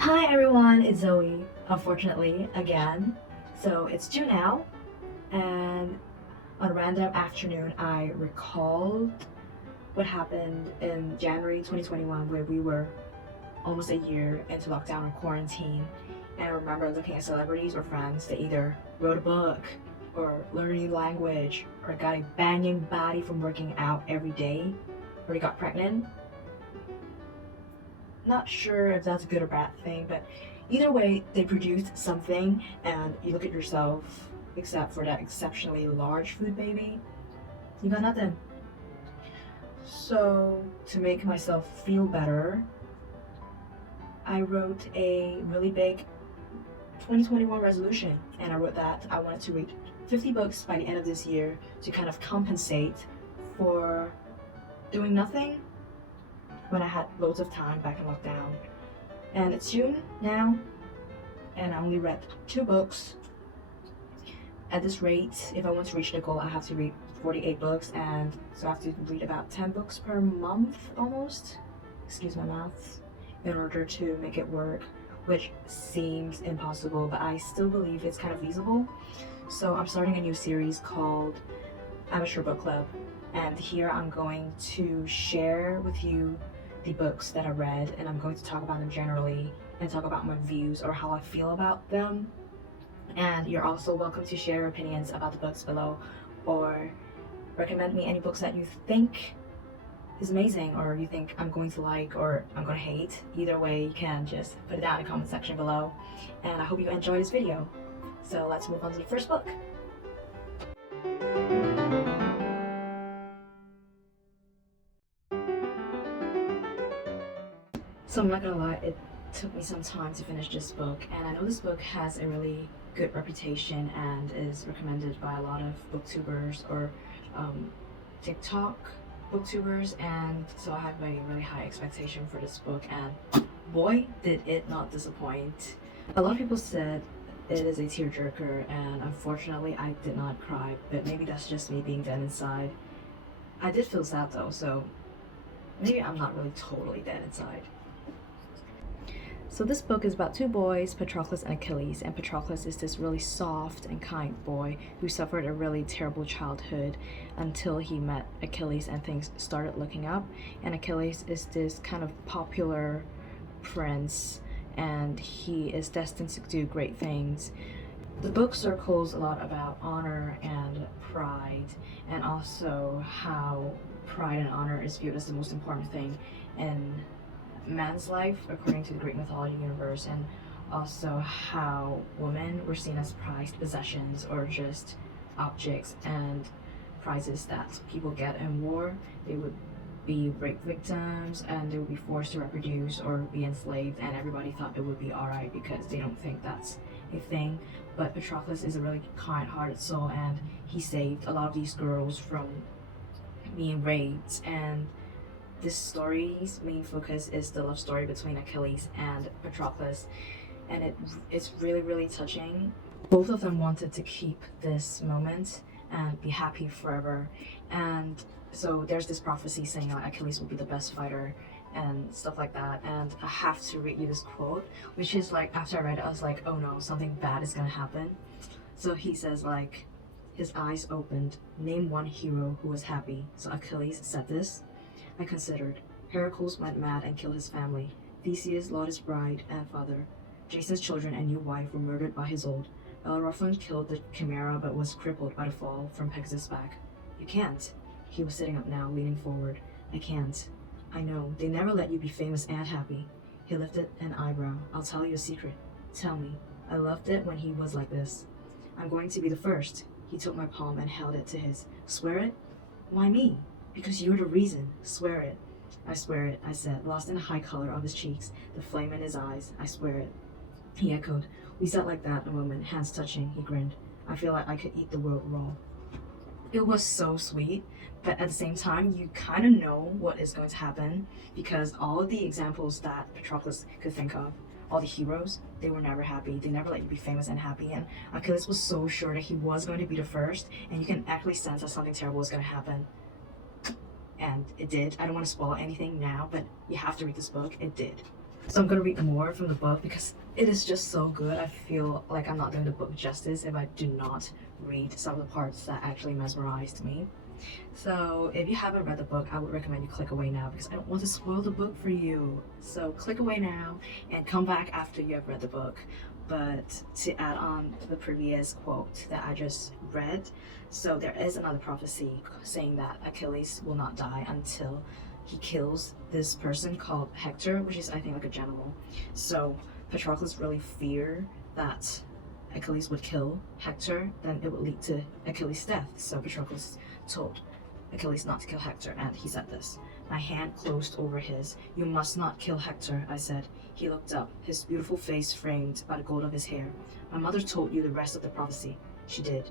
Hi everyone, it's Zoe, unfortunately, again. So it's June now, and on a random afternoon, I recalled what happened in January 2021, where we were almost a year into lockdown or quarantine. And I remember looking at celebrities or friends that either wrote a book, or learned a new language, or got a banging body from working out every day, or they got pregnant. Not sure if that's a good or bad thing, but either way, they produced something, and you look at yourself, except for that exceptionally large food baby, you got nothing. So, to make myself feel better, I wrote a really big 2021 resolution, and I wrote that I wanted to read 50 books by the end of this year to kind of compensate for doing nothing when I had loads of time back in lockdown. And it's June now, and I only read 2 books. At this rate, if I want to reach the goal, I have to read 48 books, and so I have to read about 10 books per month almost. Excuse my maths. In order to make it work, which seems impossible, but I still believe it's kind of feasible. So I'm starting a new series called Amateur Book Club, and here I'm going to share with you the books that I read, and I'm going to talk about them generally and talk about my views or how I feel about them. And you're also welcome to share your opinions about the books below, or recommend me any books that you think is amazing, or you think I'm going to like or I'm going to hate. Either way, you can just put it down in the comment section below, and I hope you enjoy this video. So let's move on to the first book. So I'm not gonna lie, it took me some time to finish this book, and I know this book has a really good reputation and is recommended by a lot of booktubers or TikTok booktubers, and so I have a really high expectation for this book, and boy did it not disappoint. A lot of people said it is a tearjerker, and unfortunately I did not cry, but maybe that's just me being dead inside. I did feel sad though, so maybe I'm not really totally dead inside. So this book is about 2 boys, Patroclus and Achilles, and Patroclus is this really soft and kind boy who suffered a really terrible childhood until he met Achilles and things started looking up. And Achilles is this kind of popular prince, and he is destined to do great things. The book circles a lot about honor and pride, and also how pride and honor is viewed as the most important thing in man's life according to the Greek mythology universe, and also how women were seen as prized possessions or just objects and prizes that people get in war. They would be rape victims, and they would be forced to reproduce or be enslaved, and everybody thought it would be alright because they don't think that's a thing. But Patroclus is a really kind-hearted soul, and he saved a lot of these girls from being raped. And this story's main focus is the love story between Achilles and Patroclus, and it's really touching. Both of them wanted to keep this moment and be happy forever, and so there's this prophecy saying that Achilles will be the best fighter and stuff like that. And I have to read you this quote, which is like, after I read it, I was like, oh no, something bad is gonna happen. So he says, like, his eyes opened, name one hero who was happy. So Achilles said this: I considered. Heracles went mad and killed his family. Theseus lost his bride and father. Jason's children and new wife were murdered by his old. Bellerophon killed the Chimera but was crippled by the fall from Pegasus' back. You can't. He was sitting up now, leaning forward. I can't. I know. They never let you be famous and happy. He lifted an eyebrow. I'll tell you a secret. Tell me. I loved it when he was like this. I'm going to be the first. He took my palm and held it to his. Swear it? Why me? Because you're the reason. Swear it. I swear it, I said, lost in the high color of his cheeks, the flame in his eyes. I swear it. He echoed. We sat like that a moment, hands touching. He grinned. I feel like I could eat the world raw. It was so sweet, but at the same time, you kind of know what is going to happen, because all of the examples that Patroclus could think of, all the heroes, they were never happy. They never let you be famous and happy, and Achilles was so sure that he was going to be the first, and you can actually sense that something terrible was going to happen. And it did. I don't want to spoil anything now, but you have to read this book. It did. So I'm gonna read more from the book because it is just so good. I feel like I'm not doing the book justice if I do not read some of the parts that actually mesmerized me. So if you haven't read the book, I would recommend you click away now because I don't want to spoil the book for you. So click away now and come back after you have read the book. But to add on to the previous quote that I just read, so there is another prophecy saying that Achilles will not die until he kills this person called Hector, which is I think like a general. So Patroclus really feared that Achilles would kill Hector, then it would lead to Achilles' death. So Patroclus told Achilles not to kill Hector, and he said this: "My hand closed over his. You must not kill Hector," I said. He looked up, his beautiful face framed by the gold of his hair. "My mother told you the rest of the prophecy." She did.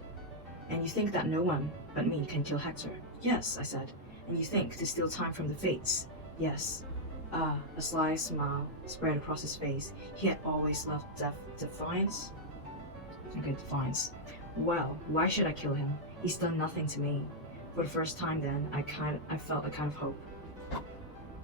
"And you think that no one but me can kill Hector?" "Yes," I said. "And you think to steal time from the fates?" "Yes." Ah, a sly smile spread across his face. He had always loved defiance. Okay, defiance. "Well, why should I kill him? He's done nothing to me." For the first time then, I felt a kind of hope.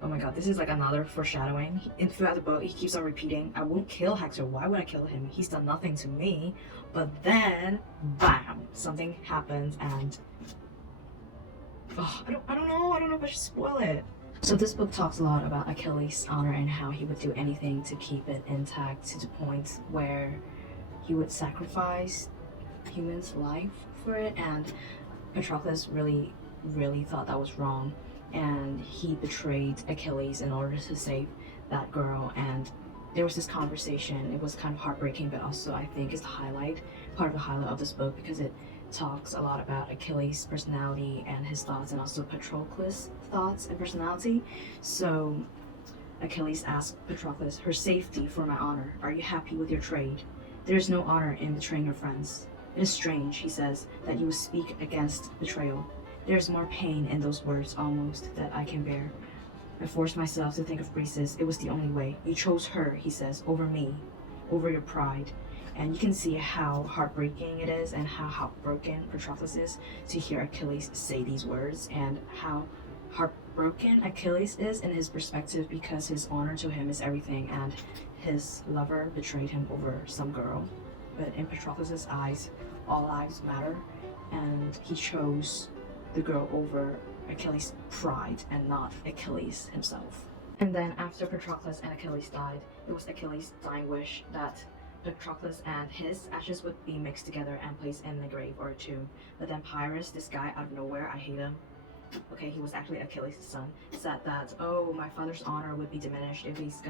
Oh my god, this is like another foreshadowing. Throughout the book, he keeps on repeating, "I won't kill Hector. Why would I kill him? He's done nothing to me." But then, bam, something happens and I don't know if I should spoil it. So this book talks a lot about Achilles' honor and how he would do anything to keep it intact to the point where he would sacrifice human's life for it, and Patroclus really thought that was wrong, and he betrayed Achilles in order to save that girl. And there was this conversation. It was kind of heartbreaking, but also I think is the part of the highlight of this book, because it talks a lot about Achilles' personality and his thoughts, and also Patroclus' thoughts and personality. So Achilles asked Patroclus, "Her safety for my honor. Are you happy with your trade? There is no honor in betraying your friends. It is strange," he says, "that you would speak against betrayal. There is more pain in those words almost that I can bear. I forced myself to think of Briseis. It was the only way. You chose her," he says, "over me, over your pride." And you can see how heartbreaking it is and how heartbroken Patroclus is to hear Achilles say these words, and how heartbroken Achilles is in his perspective because his honor to him is everything, and his lover betrayed him over some girl. But in Patroclus' eyes, all lives matter, and he chose the girl over Achilles' pride and not Achilles himself. And then after Patroclus and Achilles died, it was Achilles' dying wish that Patroclus and his ashes would be mixed together and placed in a grave or a tomb. But then Pyrrhus, this guy out of nowhere, I hate him. Okay, he was actually Achilles' son, said that, "Oh, my father's honor would be diminished if his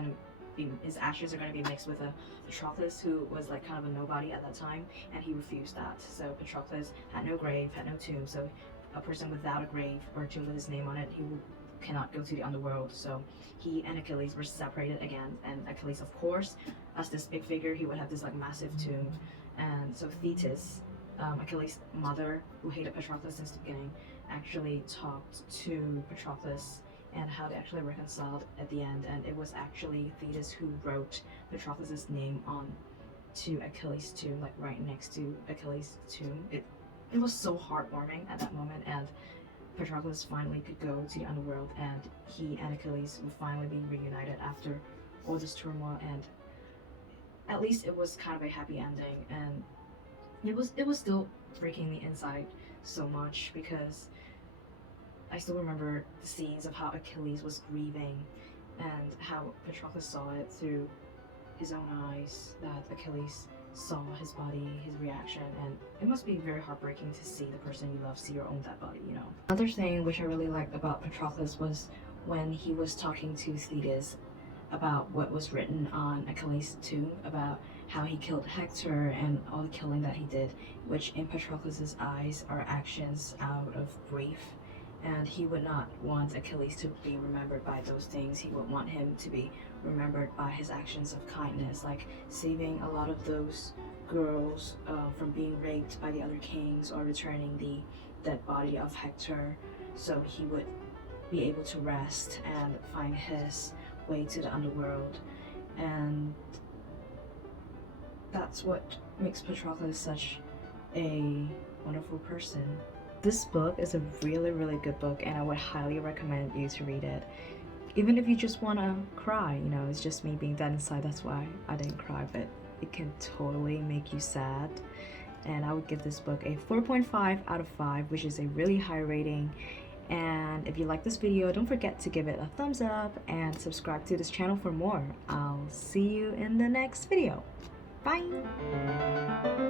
ashes are gonna be mixed with a Patroclus, who was like kind of a nobody at that time," and he refused that. So Patroclus had no grave, had no tomb. So a person without a grave or a tomb with his name on it, cannot go to the underworld. So he and Achilles were separated again, and Achilles, of course, as this big figure, he would have this like massive tomb. And so Thetis, Achilles' mother, who hated Patroclus since the beginning, actually talked to Patroclus and how they actually reconciled at the end. And it was actually Thetis who wrote Patroclus' name on to Achilles' tomb, like right next to Achilles' tomb. It was so heartwarming at that moment, and Patroclus finally could go to the underworld, and he and Achilles would finally be reunited after all this turmoil, and at least it was kind of a happy ending. And it was still breaking me inside so much, because I still remember the scenes of how Achilles was grieving and how Patroclus saw it through his own eyes, that Achilles saw his body, his reaction, and it must be very heartbreaking to see the person you love see your own dead body, you know. Another thing which I really liked about Patroclus was when he was talking to Thetis about what was written on Achilles' tomb, about how he killed Hector and all the killing that he did, which in Patroclus' eyes are actions out of grief. And he would not want Achilles to be remembered by those things. He would want him to be remembered by his actions of kindness, like saving a lot of those girls from being raped by the other kings, or returning the dead body of Hector, so he would be able to rest and find his way to the underworld. And that's what makes Patroclus such a wonderful person. This book is a really good book, and I would highly recommend you to read it. even if you just want to cry, you know, it's just me being dead inside, that's why I didn't cry, but it can totally make you sad. And I would give this book a 4.5 out of 5, which is a really high rating. And if you like this video, don't forget to give it a thumbs up and subscribe to this channel for more. I'll see you in the next video. Bye!